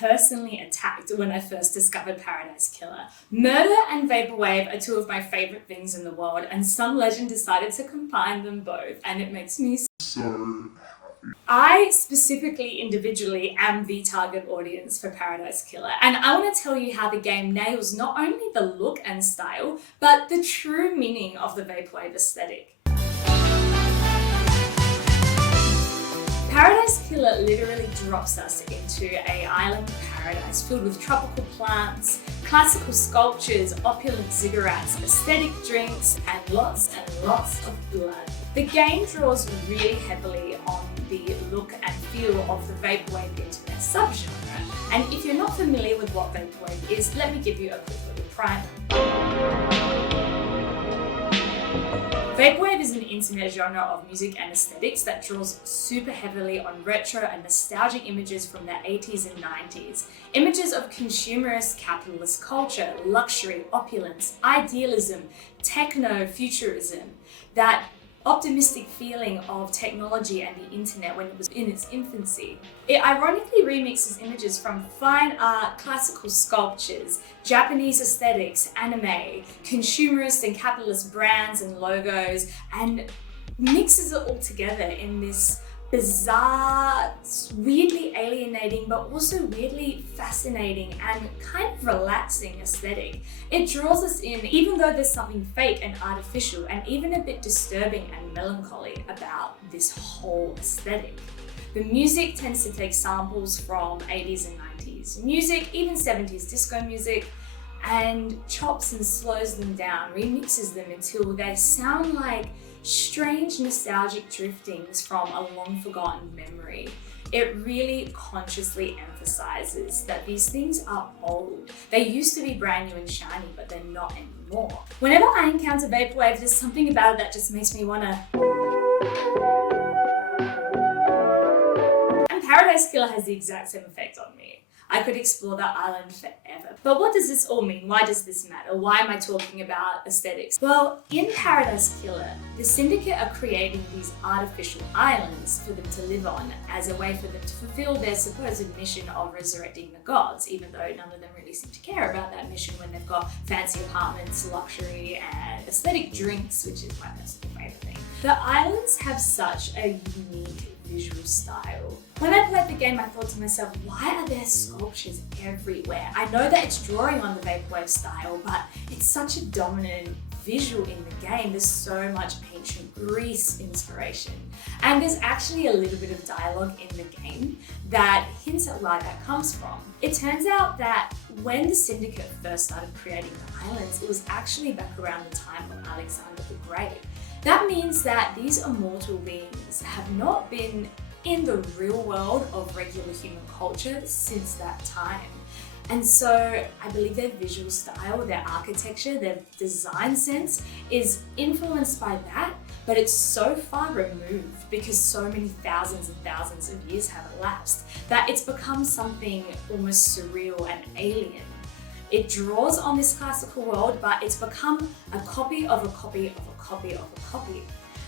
personally attacked when I first discovered Paradise Killer. Murder and Vaporwave are two of my favorite things in the world, and some legend decided to combine them both, and it makes me so happy. I specifically, individually, am the target audience for Paradise Killer, and I want to tell you how the game nails not only the look and style, but the true meaning of the Vaporwave aesthetic. Paradise Killer literally drops us into an island paradise filled with tropical plants, classical sculptures, opulent ziggurats, aesthetic drinks, and lots of blood. The game draws really heavily on the look and feel of the Vaporwave internet subgenre. And if you're not familiar with what Vaporwave is, let me give you a quick little primer. Vaporwave is an internet genre of music and aesthetics that draws super heavily on retro and nostalgic images from the 80s and 90s. Images of consumerist capitalist culture, luxury, opulence, idealism, techno, futurism, that optimistic feeling of technology and the internet when it was in its infancy. It ironically remixes images from fine art, classical sculptures, Japanese aesthetics, anime, consumerist and capitalist brands and logos, and mixes it all together in this bizarre, weirdly alienating, but also weirdly fascinating and kind of relaxing aesthetic. It draws us in, even though there's something fake and artificial and even a bit disturbing and melancholy about this whole aesthetic. The music tends to take samples from 80s and 90s music, even 70s disco music, and chops and slows them down, remixes them until they sound like strange nostalgic driftings from a long forgotten memory. It really consciously emphasizes that these things are old. They used to be brand new and shiny, but they're not anymore. Whenever I encounter Vaporwave, there's something about it that just makes me wanna... And Paradise Killer has the exact same effect on me. I could explore that island forever. But what does this all mean? Why does this matter? Why am I talking about aesthetics? Well, in Paradise Killer, the Syndicate are creating these artificial islands for them to live on as a way for them to fulfill their supposed mission of resurrecting the gods, even though none of them really seem to care about that mission when they've got fancy apartments, luxury, and aesthetic drinks, which is my personal favorite thing. The islands have such a unique visual style. When I played the game, I thought to myself, why are there sculptures everywhere? I know that it's drawing on the Vaporwave style, but it's such a dominant visual in the game. There's so much ancient Greece inspiration. And there's actually a little bit of dialogue in the game that hints at where that comes from. It turns out that when the Syndicate first started creating the islands, it was actually back around the time of Alexander the Great. That means that these immortal beings have not been in the real world of regular human culture since that time. And so I believe their visual style, their architecture, their design sense is influenced by that, but it's so far removed because so many thousands and thousands of years have elapsed that it's become something almost surreal and alien. It draws on this classical world, but it's become a copy of a copy of a copy of a copy.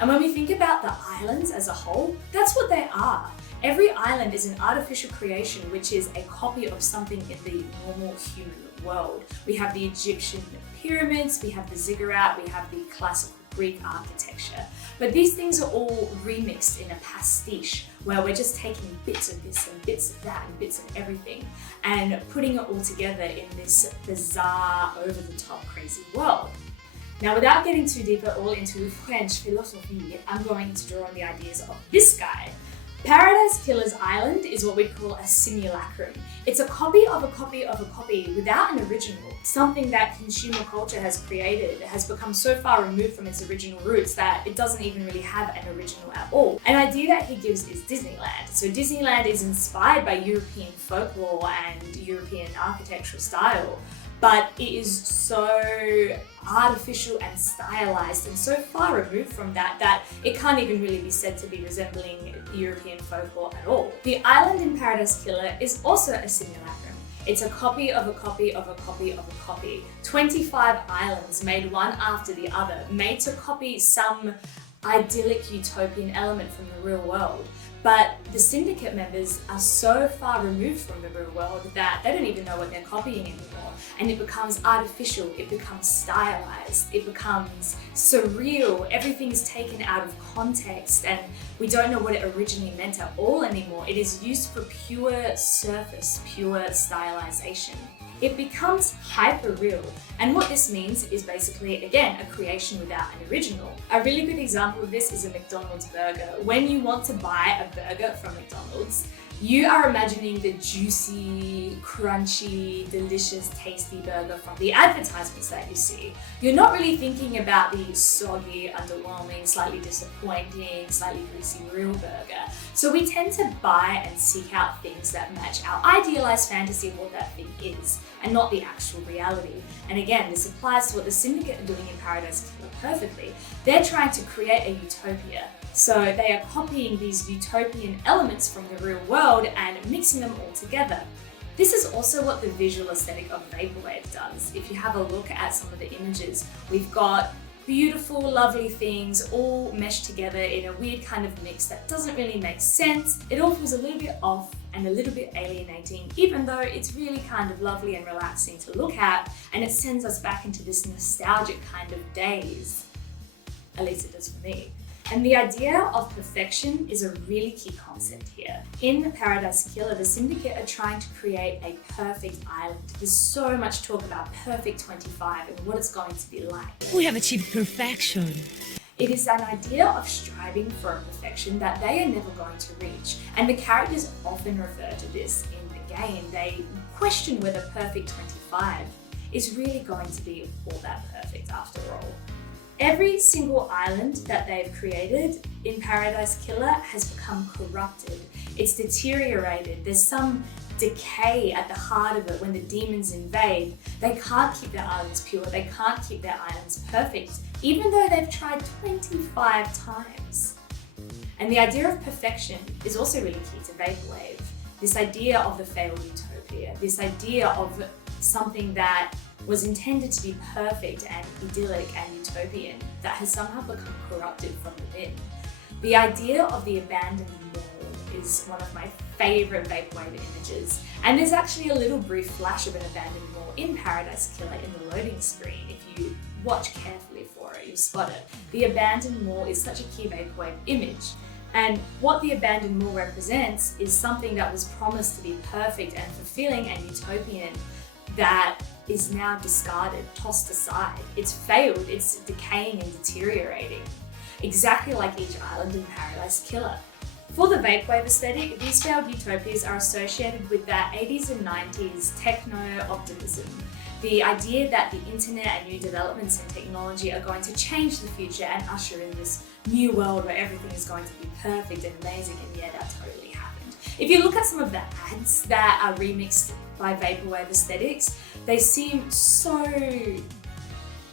And when we think about the islands as a whole, that's what they are. Every island is an artificial creation, which is a copy of something in the normal human world. We have the Egyptian pyramids, we have the ziggurat, we have the classical Greek architecture. But these things are all remixed in a pastiche, where we're just taking bits of this and bits of that and bits of everything and putting it all together in this bizarre, over-the-top, crazy world. Now, without getting too deep at all into French philosophy, I'm going to draw on the ideas of this guy. Paradise Killer's island is what we call a simulacrum. It's a copy of a copy of a copy without an original. Something that consumer culture has created has become so far removed from its original roots that it doesn't even really have an original at all. An idea that he gives is Disneyland. So Disneyland is inspired by European folklore and European architectural style, but it is so artificial and stylized and so far removed from that it can't even really be said to be resembling European folklore at all. The island in Paradise Killer is also a simulacrum. It's a copy of a copy of a copy of a copy. 25 islands made one after the other, made to copy some idyllic utopian element from the real world. But the syndicate members are so far removed from the real world that they don't even know what they're copying anymore. And it becomes artificial, it becomes stylized, it becomes surreal, everything's taken out of context, and we don't know what it originally meant at all anymore. It is used for pure surface, pure stylization. It becomes hyper-real. And what this means is basically, again, a creation without an original. A really good example of this is a McDonald's burger. When you want to buy a burger from McDonald's, you are imagining the juicy, crunchy, delicious, tasty burger from the advertisements that you see. You're not really thinking about the soggy, underwhelming, slightly disappointing, slightly greasy real burger. So we tend to buy and seek out things that match our idealized fantasy of what that thing is, and not the actual reality. And again, this applies to what the Syndicate are doing in Paradise Killer perfectly. They're trying to create a utopia. So they are copying these utopian elements from the real world and mixing them all together. This is also what the visual aesthetic of Vaporwave does. If you have a look at some of the images, we've got beautiful, lovely things all meshed together in a weird kind of mix that doesn't really make sense. It all feels a little bit off and a little bit alienating, even though it's really kind of lovely and relaxing to look at, and it sends us back into this nostalgic kind of daze. At least it does for me. And the idea of perfection is a really key concept here. In Paradise Killer, the Syndicate are trying to create a perfect island. There's so much talk about Perfect 25 and what it's going to be like. We have achieved perfection. It is an idea of striving for a perfection that they are never going to reach. And the characters often refer to this in the game. They question whether Perfect 25 is really going to be all that perfect after all. Every single island that they've created in Paradise Killer has become corrupted. It's deteriorated. There's some decay at the heart of it when the demons invade. They can't keep their islands pure. They can't keep their islands perfect, even though they've tried 25 times. And the idea of perfection is also really key to Vaporwave. This idea of the failed utopia, this idea of something that was intended to be perfect and idyllic and utopian that has somehow become corrupted from within. The idea of the abandoned mall is one of my favourite Vaporwave images, and there's actually a little brief flash of an abandoned mall in Paradise Killer in the loading screen. If you watch carefully for it, you'll spot it. The abandoned mall is such a key Vaporwave image, and what the abandoned mall represents is something that was promised to be perfect and fulfilling and utopian that is now discarded, tossed aside. It's failed, it's decaying and deteriorating. Exactly like each island in Paradise Killer. For the Vaporwave aesthetic, these failed utopias are associated with that 80s and 90s techno-optimism. The idea that the internet and new developments in technology are going to change the future and usher in this new world where everything is going to be perfect and amazing, and yeah, that totally happened. If you look at some of the ads that are remixed by Vaporwave aesthetics, they seem so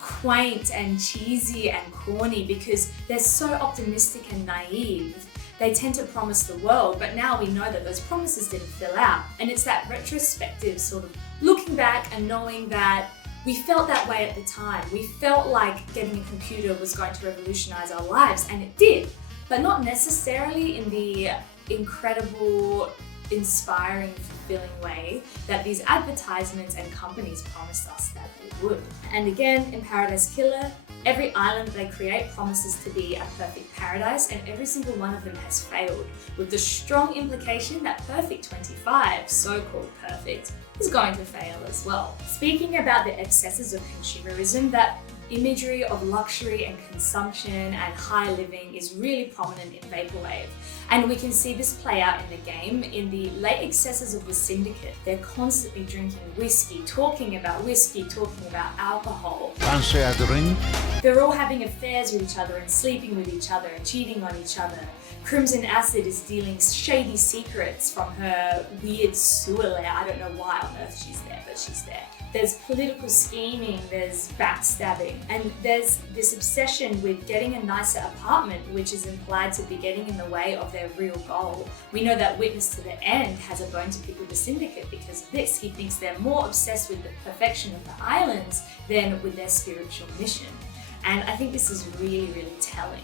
quaint and cheesy and corny because they're so optimistic and naive. They tend to promise the world, but now we know that those promises didn't fill out. And it's that retrospective sort of looking back and knowing that we felt that way at the time. We felt like getting a computer was going to revolutionize our lives, and it did, but not necessarily in the incredible, inspiring, fulfilling way that these advertisements and companies promised us that they would. And again, in Paradise Killer, every island they create promises to be a perfect paradise, and every single one of them has failed, with the strong implication that Perfect 25, so-called perfect, is going to fail as well. Speaking about the excesses of consumerism, that imagery of luxury and consumption and high living is really prominent in Vaporwave. And we can see this play out in the game in the late excesses of the Syndicate. They're constantly drinking whiskey, talking about alcohol. Fancy a drink? They're all having affairs with each other and sleeping with each other and cheating on each other. Crimson Acid is stealing shady secrets from her weird sewer lair. I don't know why on earth she's there, but she's there. There's political scheming, there's backstabbing, and there's this obsession with getting a nicer apartment, which is implied to be getting in the way of their real goal. We know that Witness to the End has a bone to pick with the Syndicate because of this. He thinks they're more obsessed with the perfection of the islands than with their spiritual mission. And I think this is really, really telling.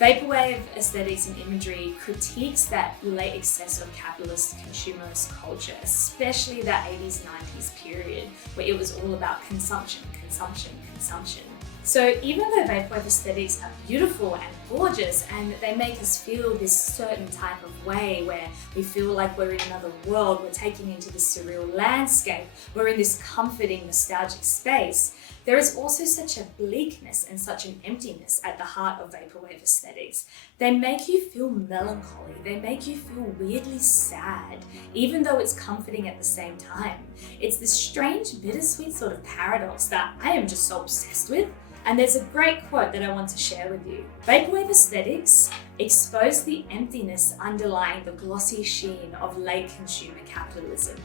Vaporwave aesthetics and imagery critiques that late excess of capitalist consumerist culture, especially that 80s, 90s period where it was all about consumption, consumption, consumption. So even though Vaporwave aesthetics are beautiful and gorgeous and they make us feel this certain type of way where we feel like we're in another world, we're taking into this surreal landscape, we're in this comforting, nostalgic space, there is also such a bleakness and such an emptiness at the heart of Vaporwave aesthetics. They make you feel melancholy, they make you feel weirdly sad, even though it's comforting at the same time. It's this strange, bittersweet sort of paradox that I am just so obsessed with. And there's a great quote that I want to share with you. Vaporwave aesthetics expose the emptiness underlying the glossy sheen of late consumer capitalism.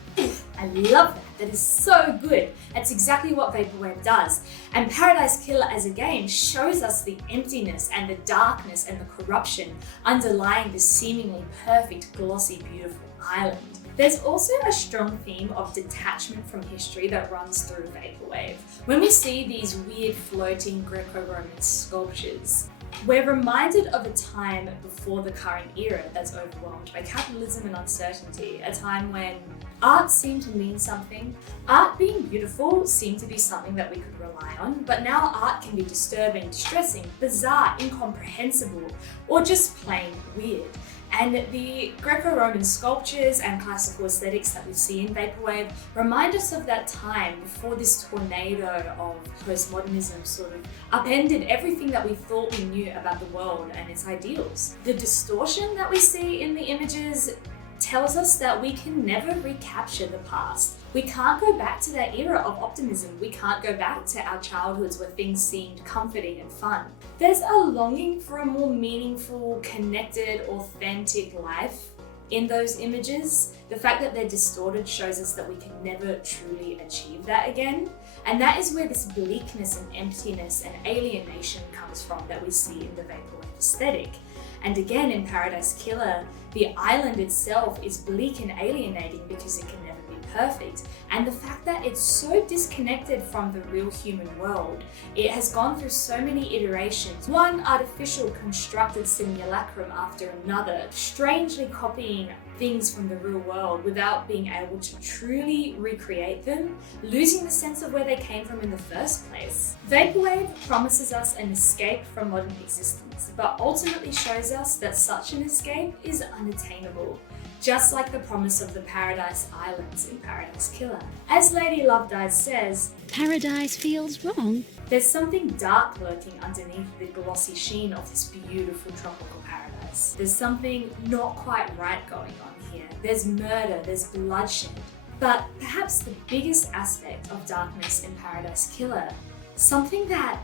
I love that. That is so good. That's exactly what Vaporwave does. And Paradise Killer as a game shows us the emptiness and the darkness and the corruption underlying this seemingly perfect, glossy, beautiful island. There's also a strong theme of detachment from history that runs through Vaporwave. When we see these weird floating Greco-Roman sculptures, we're reminded of a time before the current era that's overwhelmed by capitalism and uncertainty, a time when art seemed to mean something. Art being beautiful seemed to be something that we could rely on, but now art can be disturbing, distressing, bizarre, incomprehensible, or just plain weird. And the Greco-Roman sculptures and classical aesthetics that we see in Vaporwave remind us of that time before this tornado of postmodernism sort of upended everything that we thought we knew about the world and its ideals. The distortion that we see in the images tells us that we can never recapture the past. We can't go back to that era of optimism. We can't go back to our childhoods where things seemed comforting and fun. There's a longing for a more meaningful, connected, authentic life in those images. The fact that they're distorted shows us that we can never truly achieve that again. And that is where this bleakness and emptiness and alienation comes from that we see in the Vaporwave aesthetic. And again, in Paradise Killer, the island itself is bleak and alienating because it can never be perfect. And the fact that it's so disconnected from the real human world, it has gone through so many iterations, one artificial constructed simulacrum after another, strangely copying things from the real world without being able to truly recreate them, losing the sense of where they came from in the first place. Vaporwave promises us an escape from modern existence, but ultimately shows us that such an escape is unattainable, just like the promise of the Paradise Islands in Paradise Killer. As Lady Lovedyes says, Paradise feels wrong. there's something dark lurking underneath the glossy sheen of this beautiful tropical paradise. There's something not quite right going on here. There's murder, there's bloodshed. But perhaps the biggest aspect of darkness in Paradise Killer, something that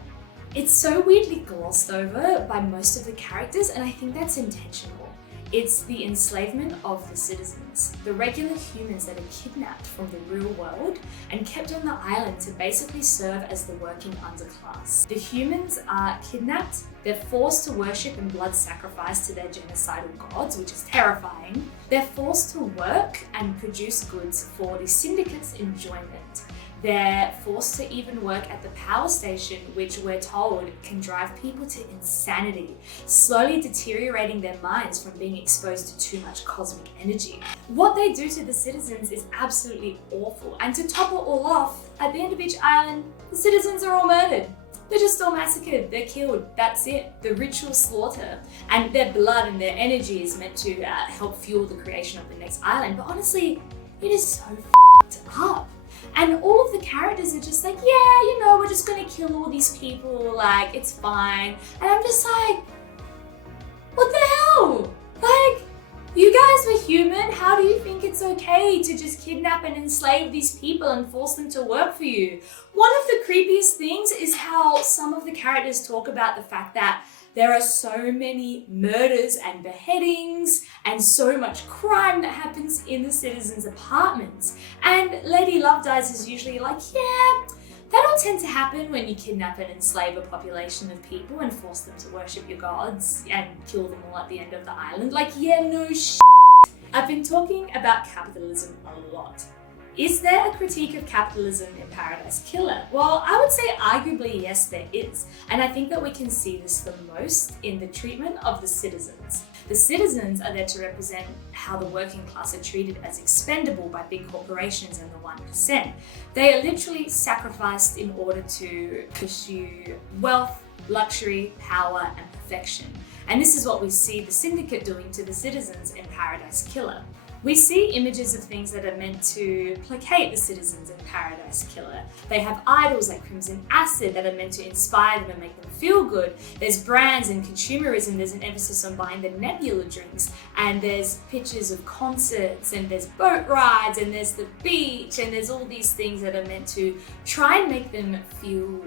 it's so weirdly glossed over by most of the characters, and I think that's intentional. It's the enslavement of the citizens, the regular humans that are kidnapped from the real world and kept on the island to basically serve as the working underclass. The humans are kidnapped, they're forced to worship and blood sacrifice to their genocidal gods, which is terrifying. They're forced to work and produce goods for the syndicate's enjoyment. They're forced to even work at the power station, which we're told can drive people to insanity, slowly deteriorating their minds from being exposed to too much cosmic energy. What they do to the citizens is absolutely awful. And to top it all off, at the end of each island, the citizens are all murdered. They're just all massacred, they're killed, that's it. The ritual slaughter. And their blood and their energy is meant to help fuel the creation of the next island. But honestly, it is so f***ed up. And all of the characters are just like, yeah, you know, we're just gonna kill all these people, like, it's fine. And I'm just like, what the hell? Like, you guys were human, how do you think it's okay to just kidnap and enslave these people and force them to work for you? One of the creepiest things is how some of the characters talk about the fact that there are so many murders and beheadings and so much crime that happens in the citizens' apartments. And Lady Lovedyes is usually like, yeah, that'll tend to happen when you kidnap and enslave a population of people and force them to worship your gods and kill them all at the end of the island. Like, yeah, no shit. I've been talking about capitalism a lot. Is there a critique of capitalism in Paradise Killer? Well, I would say arguably yes, there is. And I think that we can see this the most in the treatment of the citizens. The citizens are there to represent how the working class are treated as expendable by big corporations and the 1%. They are literally sacrificed in order to pursue wealth, luxury, power, and perfection. And this is what we see the syndicate doing to the citizens in Paradise Killer. We see images of things that are meant to placate the citizens in Paradise Killer. They have idols like Crimson Acid that are meant to inspire them and make them feel good. There's brands and consumerism. There's an emphasis on buying the Nebula drinks, and there's pictures of concerts, and there's boat rides, and there's the beach, and there's all these things that are meant to try and make them feel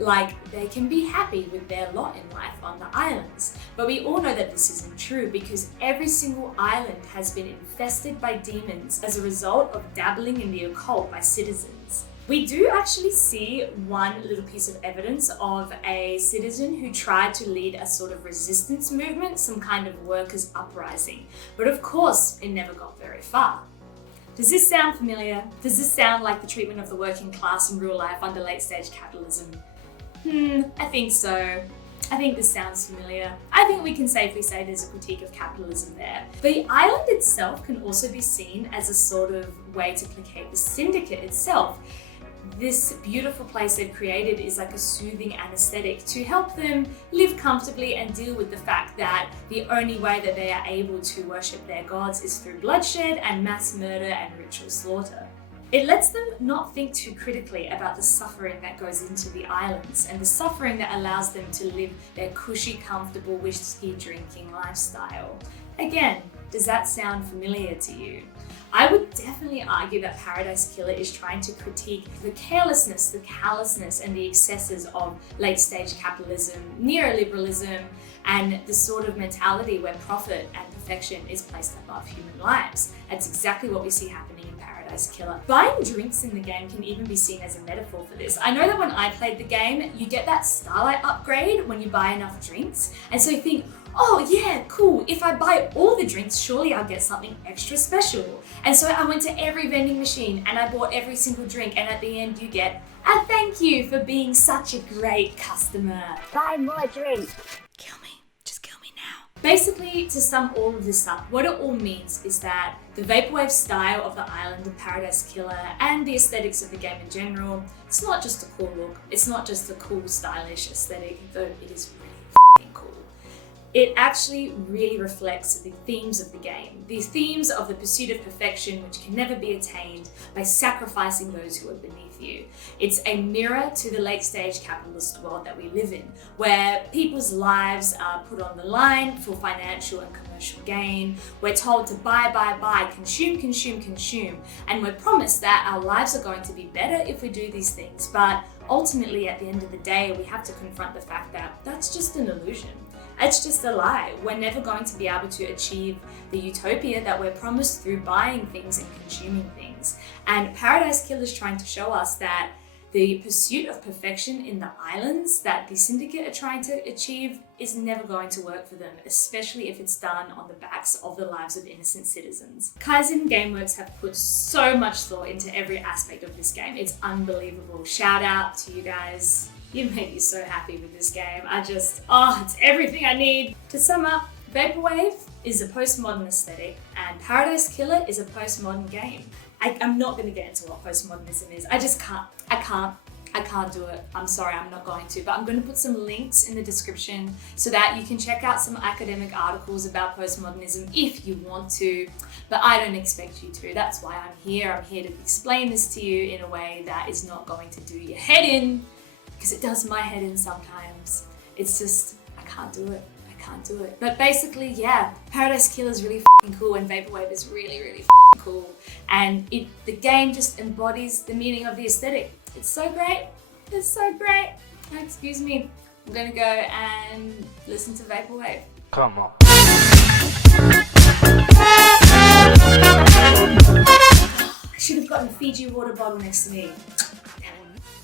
like they can be happy with their lot in life on the islands. But we all know that this isn't true, because every single island has been infested by demons as a result of dabbling in the occult by citizens. We do actually see one little piece of evidence of a citizen who tried to lead a sort of resistance movement, some kind of workers' uprising. But of course, it never got very far. Does this sound familiar? Does this sound like the treatment of the working class in real life under late-stage capitalism? I think so. I think this sounds familiar. I think we can safely say there's a critique of capitalism there. The island itself can also be seen as a sort of way to placate the syndicate itself. This beautiful place they've created is like a soothing anesthetic to help them live comfortably and deal with the fact that the only way that they are able to worship their gods is through bloodshed and mass murder and ritual slaughter. It lets them not think too critically about the suffering that goes into the islands and the suffering that allows them to live their cushy, comfortable whiskey drinking lifestyle. Again, does that sound familiar to you? I would definitely argue that Paradise Killer is trying to critique the carelessness, the callousness, and the excesses of late-stage capitalism, neoliberalism, and the sort of mentality where profit and perfection is placed above human lives. That's exactly what we see happening in Paradise Killer. Buying drinks in the game can even be seen as a metaphor for this. I know that when I played the game, you get that Starlight upgrade when you buy enough drinks, and so you think, oh yeah, cool, if I buy all the drinks, surely I'll get something extra special. And so I went to every vending machine and I bought every single drink, and at the end you get a thank you for being such a great customer. Buy more drinks. Kill me, just kill me now. Basically, to sum all of this up, what it all means is that the Vaporwave style of the island of Paradise Killer and the aesthetics of the game in general, it's not just a cool look, it's not just a cool stylish aesthetic, though it is really cool. It actually really reflects the themes of the game, the themes of the pursuit of perfection which can never be attained by sacrificing those who are beneath you. It's a mirror to the late-stage capitalist world that we live in, where people's lives are put on the line for financial and commercial gain. We're told to buy, consume, consume, consume, and we're promised that our lives are going to be better if we do these things. But ultimately, at the end of the day, we have to confront the fact that that's just an illusion. It's just a lie. We're never going to be able to achieve the utopia that we're promised through buying things and consuming things. And Paradise Killer is trying to show us that the pursuit of perfection in the islands that the syndicate are trying to achieve is never going to work for them, especially if it's done on the backs of the lives of innocent citizens. Kaizen Gameworks have put so much thought into every aspect of this game. It's unbelievable. Shout out to you guys. You made me so happy with this game. it's everything I need. To sum up, Vaporwave is a postmodern aesthetic and Paradise Killer is a postmodern game. I'm not going to get into what postmodernism is. I can't do it. I'm sorry, I'm not going to. But I'm going to put some links in the description so that you can check out some academic articles about postmodernism if you want to. But I don't expect you to. That's why I'm here. I'm here to explain this to you in a way that is not going to do your head in. Because it does my head in sometimes. It's just, I can't do it. But basically, yeah, Paradise Killer is really f***ing cool and Vaporwave is really, really f***ing cool. And the game just embodies the meaning of the aesthetic. It's so great. It's so great. Oh, excuse me. I'm gonna go and listen to Vaporwave. Come on. I should have gotten a Fiji water bottle next to me.